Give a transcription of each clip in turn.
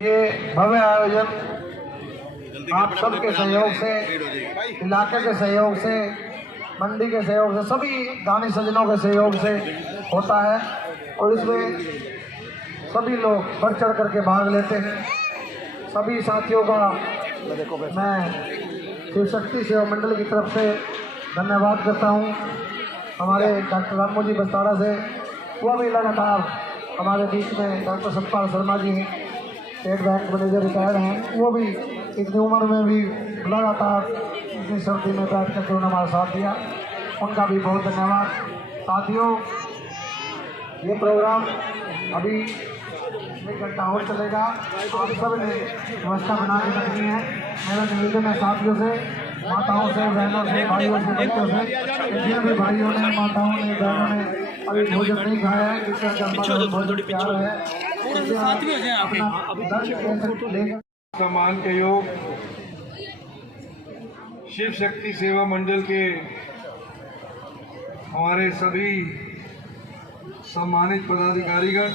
ये भव्य आयोजन आप सबके सहयोग से, इलाके के सहयोग से, मंडी के सहयोग से, सभी दानी सज्जनों के सहयोग से होता है और इसमें सभी लोग बढ़ चढ़ करके भाग लेते हैं। सभी साथियों का मैं शिव शक्ति सेवा मंडल की तरफ से धन्यवाद करता हूं। हमारे डॉक्टर रामू जी बस्ताड़ा से, वो भी लगातार हमारे बीच में डॉक्टर सतपाल शर्मा जी हैं, स्टेट बैंक मैनेजर रिटायर्ड हैं, वो भी इतनी उम्र में भी लगातार इतनी सर्दी में बैठ करके उन्होंने हमारा साथ दिया, उनका भी बहुत धन्यवाद। साथियों, ये प्रोग्राम अभी 1 घंटा और चलेगा। आप सब ने व्यवस्था बना के रखनी है। मेरा निवेदन है साथियों से, माताओं से, बहनों से, भाइयों से, बच्चों से, जितने भी भाइयों ने, माताओं ने, बहनों ने अभी भोजन नहीं खाया है, जिसका भोजन तैयार है, सम्मान के योग शिव शक्ति सेवा मंडल के हमारे सभी सम्मानित पदाधिकारीगण,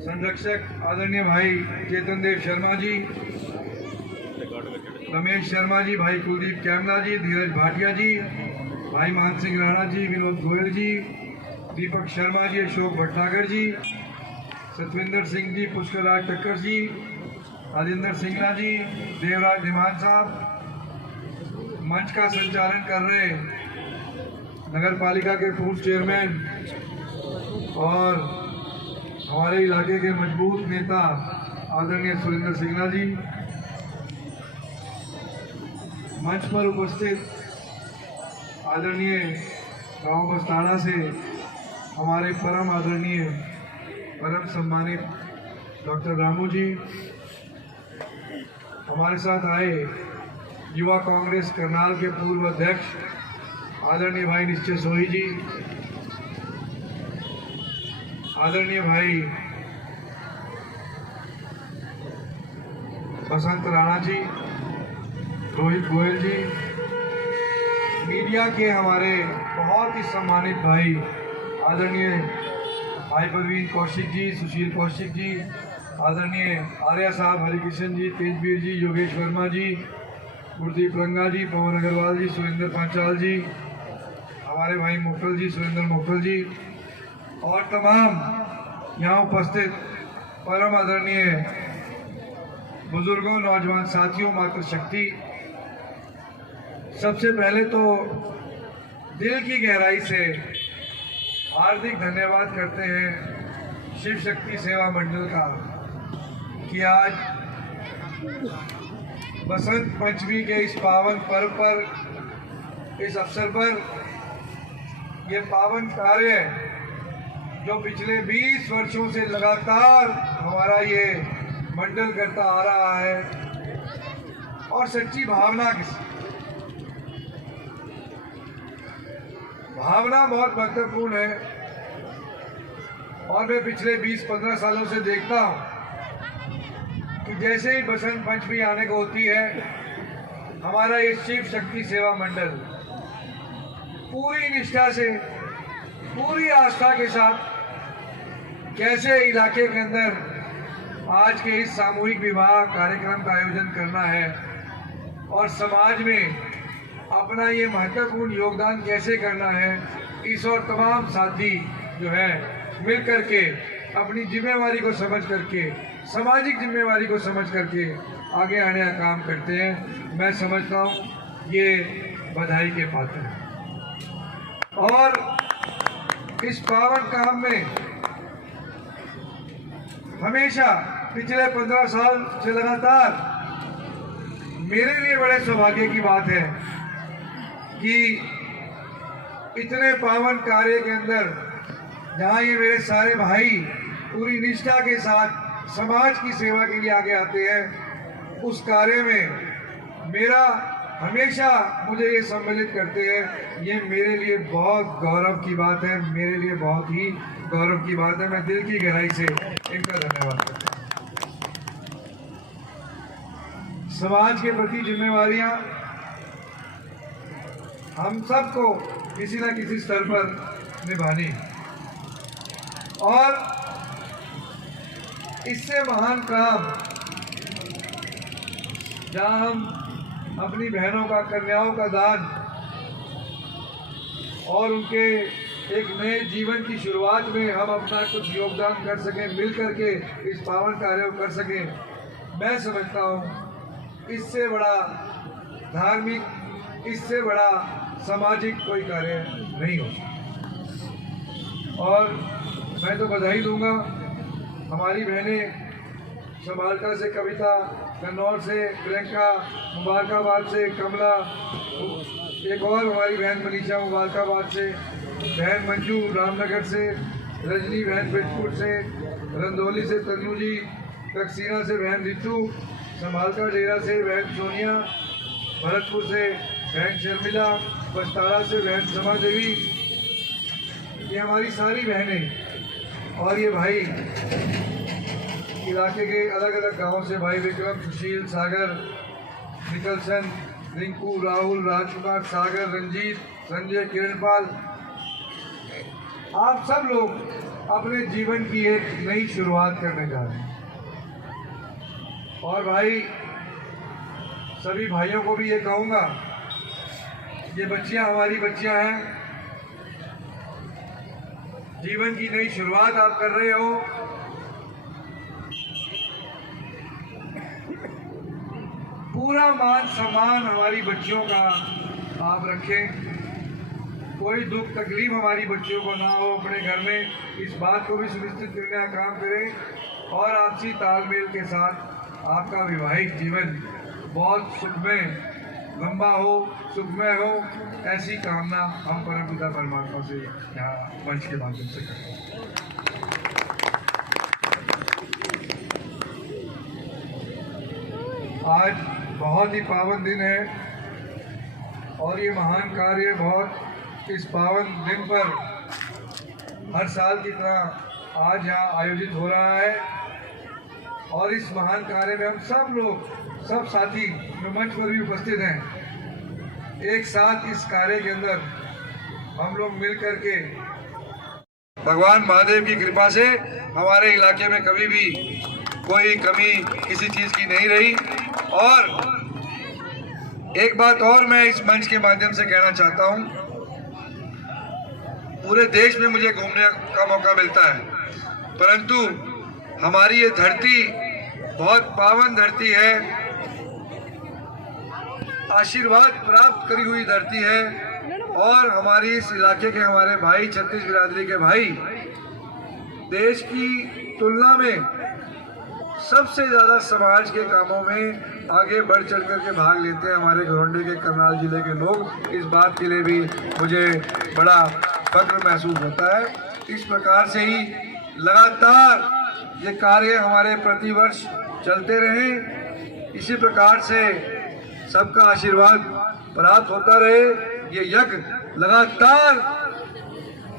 संरक्षक आदरणीय भाई चेतन देव शर्मा जी, रमेश शर्मा जी, भाई कुलदीप कैमला जी, धीरज भाटिया जी, भाई मान सिंह राणा जी, विनोद गोयल जी, दीपक शर्मा जी, अशोक भटनागर जी, सतविंदर सिंह जी, पुष्कर राज टक्कर जी, राजेंद्र सिंगला जी, देवराज धीमान साहब, मंच का संचालन कर रहे नगर पालिका के पूर्व चेयरमैन और हमारे इलाके के मजबूत नेता आदरणीय सुरेंद्र सिंगला जी, मंच पर उपस्थित आदरणीय गांव बस्ताड़ा से हमारे परम आदरणीय, परम सम्मानित डॉक्टर रामू जी, हमारे साथ आए युवा कांग्रेस करनाल के पूर्व अध्यक्ष आदरणीय भाई निश्चय सोही जी, आदरणीय भाई बसंत राणा जी, रोहित गोयल जी, मीडिया के हमारे बहुत ही सम्मानित भाई आदरणीय भाई प्रवीण कौशिक जी, सुशील कौशिक जी, आदरणीय आर्या साहब, हरिकृष्ण जी, तेजवीर जी, योगेश वर्मा जी, गुरदीप रंगा जी, पवन अग्रवाल जी, सुरेंद्र पांचाल जी, हमारे भाई मोकल जी, सुरेंद्र मोकल जी और तमाम यहाँ उपस्थित परम आदरणीय बुजुर्गों, नौजवान साथियों, मातृशक्ति, सबसे पहले तो दिल की गहराई से हार्दिक धन्यवाद करते हैं शिव शक्ति सेवा मंडल का कि आज बसंत पंचमी के इस पावन पर्व पर, इस अवसर पर ये पावन कार्य जो पिछले 20 वर्षों से लगातार हमारा ये मंडल करता आ रहा है और सच्ची भावना बहुत महत्वपूर्ण है। और मैं पिछले 20-15 सालों से देखता हूं कि जैसे ही बसंत पंचमी आने को होती है, हमारा ये शिव शक्ति सेवा मंडल पूरी निष्ठा से, पूरी आस्था के साथ कैसे इलाके के अंदर आज के इस सामूहिक विवाह कार्यक्रम का आयोजन करना है और समाज में अपना ये महत्वपूर्ण योगदान कैसे करना है, इस और तमाम साथी जो है मिल करके अपनी जिम्मेवारी को समझ करके, सामाजिक जिम्मेवारी को समझ करके आगे आने का काम करते हैं। मैं समझता हूँ ये बधाई के पात्र हैं। और इस पावन काम में हमेशा पिछले 15 साल से लगातार मेरे लिए बड़े सौभाग्य की बात है कि इतने पावन कार्य के अंदर जहाँ ये मेरे सारे भाई पूरी निष्ठा के साथ समाज की सेवा के लिए आगे आते हैं, उस कार्य में मेरा हमेशा मुझे ये सम्मिलित करते हैं। ये मेरे लिए बहुत गौरव की बात है, मेरे लिए बहुत ही गौरव की बात है। मैं दिल की गहराई से इनका धन्यवाद करता हूँ। समाज के प्रति जिम्मेवारियां हम सबको किसी न किसी स्तर पर निभानी और इससे महान काम जहां हम अपनी बहनों का, कन्याओं का दान और उनके एक नए जीवन की शुरुआत में हम अपना कुछ योगदान कर सकें, मिल करके इस पावन कार्य को कर सकें, मैं समझता हूँ इससे बड़ा धार्मिक, इससे बड़ा सामाजिक कोई कार्य नहीं हो सकता। और मैं तो बधाई दूंगा हमारी बहनें समालका से कविता, कन्नौर से प्रियंका, मुबारकाबाद से कमला, एक और हमारी बहन मनीषा मुबारकाबाद से, बहन मंजू रामनगर से, रजनी बहन बिजपुर से, रंदौली से तन्नू जी, तकसीना से बहन रितु, समालका डेरा से बहन सोनिया, भरतपुर से बहन शर्मिला, बस्तारा से बहन समा देवी, ये हमारी सारी बहनें। और ये भाई इलाके के अलग अलग गांवों से भाई विक्रम, सुशील, सागर, निकलसन, रिंकू, राहुल, राजकुमार, सागर, रंजीत, संजय, किरणपाल, आप सब लोग अपने जीवन की एक नई शुरुआत करने जा रहे हैं। और भाई सभी भाइयों को भी ये कहूँगा, ये बच्चियाँ हमारी बच्चियाँ हैं, जीवन की नई शुरुआत आप कर रहे हो। पूरा मान सम्मान हमारी बच्चियों का आप रखें, कोई दुख तकलीफ हमारी बच्चियों को ना हो अपने घर में, इस बात को भी सुनिश्चित करने का काम करें। और आपसी तालमेल के साथ आपका वैवाहिक जीवन बहुत सुखमय, लंबा हो, सुखमय हो, ऐसी कामना हम परमपिता परमात्मा से यहाँ मंच के माध्यम से करते हैं। आज बहुत ही पावन दिन है और ये महान कार्य बहुत इस पावन दिन पर हर साल की तरह आज यहाँ आयोजित हो रहा है। और इस महान कार्य में हम सब लोग, सब साथी जो मंच पर भी उपस्थित हैं, एक साथ इस कार्य के अंदर हम लोग मिल करके भगवान महादेव की कृपा से हमारे इलाके में कभी भी कोई कमी किसी चीज़ की नहीं रही। और एक बात और मैं इस मंच के माध्यम से कहना चाहता हूँ, पूरे देश में मुझे घूमने का मौका मिलता है, परंतु हमारी ये धरती बहुत पावन धरती है, आशीर्वाद प्राप्त करी हुई धरती है। और हमारी इस इलाके के हमारे भाई, छत्तीस बिरादरी के भाई, देश की तुलना में सबसे ज़्यादा समाज के कामों में आगे बढ़ चढ़ कर के भाग लेते हैं हमारे घोरंडे के करनाल जिले के लोग। इस बात के लिए भी मुझे बड़ा फक्र महसूस होता है। इस प्रकार से ही लगातार ये कार्य हमारे प्रतिवर्ष चलते रहें, इसी प्रकार से सबका आशीर्वाद प्राप्त होता रहे, ये यज्ञ लगातार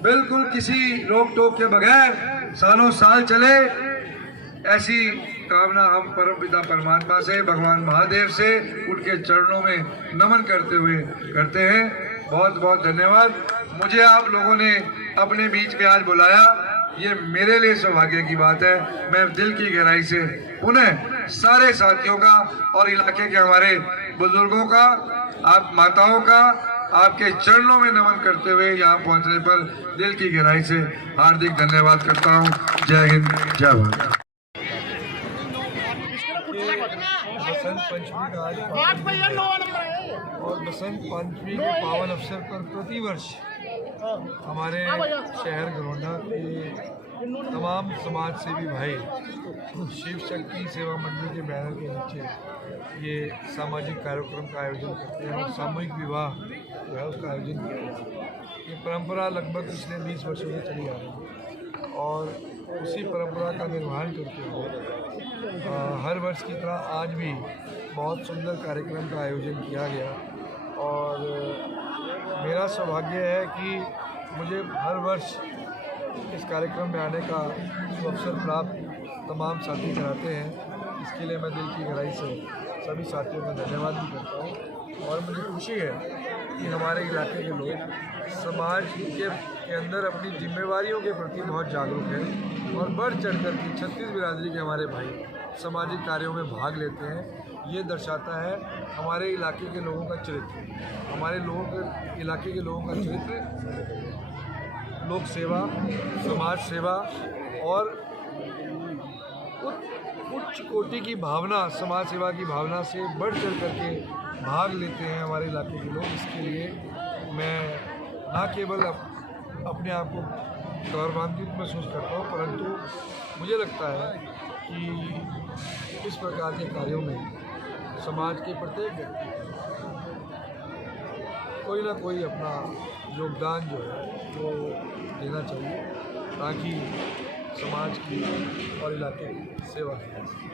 बिल्कुल किसी रोक टोक के बगैर सालों साल चले, ऐसी कामना हम परमपिता परमात्मा से, भगवान महादेव से उनके चरणों में नमन करते हुए करते हैं। बहुत बहुत धन्यवाद। मुझे आप लोगों ने अपने बीच में आज बुलाया, ये मेरे लिए सौभाग्य की बात है। मैं दिल की गहराई से पुनः सारे साथियों का और इलाके के हमारे बुजुर्गों का, आप माताओं का, आपके चरणों में नमन करते हुए यहाँ पहुँचने पर दिल की गहराई से हार्दिक धन्यवाद करता हूँ। जय हिंद, जय भारत। बसंत पंचमी का आज और बसंत पंचमी के पावन अवसर पर प्रतिवर्ष हमारे शहर घरोंडा के तमाम समाज सेवी भाई शिव शक्ति सेवा मंडल के बैनर के नीचे ये सामाजिक कार्यक्रम का आयोजन करते हैं और सामूहिक विवाह जो है उसका आयोजन किया जाता है। ये परंपरा लगभग पिछले 20 वर्षों से चली आ रही है और उसी परंपरा का निर्वहन करते हुए हर वर्ष की तरह आज भी बहुत सुंदर कार्यक्रम का आयोजन किया गया। और मेरा सौभाग्य है कि मुझे हर वर्ष इस कार्यक्रम में आने का अवसर प्राप्त तमाम साथी कराते हैं। इसके लिए मैं दिल की गहराई से सभी साथियों का धन्यवाद भी करता हूँ। और मुझे खुशी है कि हमारे इलाके के लोग समाज के के अंदर अपनी जिम्मेवारियों के प्रति बहुत जागरूक है और बढ़ चढ़ कर के 36 बिरादरी के हमारे भाई सामाजिक कार्यों में भाग लेते हैं। ये दर्शाता है हमारे इलाके के लोगों का चरित्र, हमारे इलाके के लोगों का चरित्र लोक सेवा, समाज सेवा और उच्च कोटि की भावना, समाज सेवा की भावना से बढ़ चढ़ करके भाग लेते हैं हमारे इलाके के लोग। इसके लिए मैं न केवल अपने आप को गौरवान्वित महसूस करता हूँ, परंतु मुझे लगता है कि इस प्रकार के कार्यों में समाज के प्रत्येक व्यक्ति कोई ना कोई अपना योगदान जो है वो देना चाहिए ताकि समाज की और इलाके की सेवा की जा सके।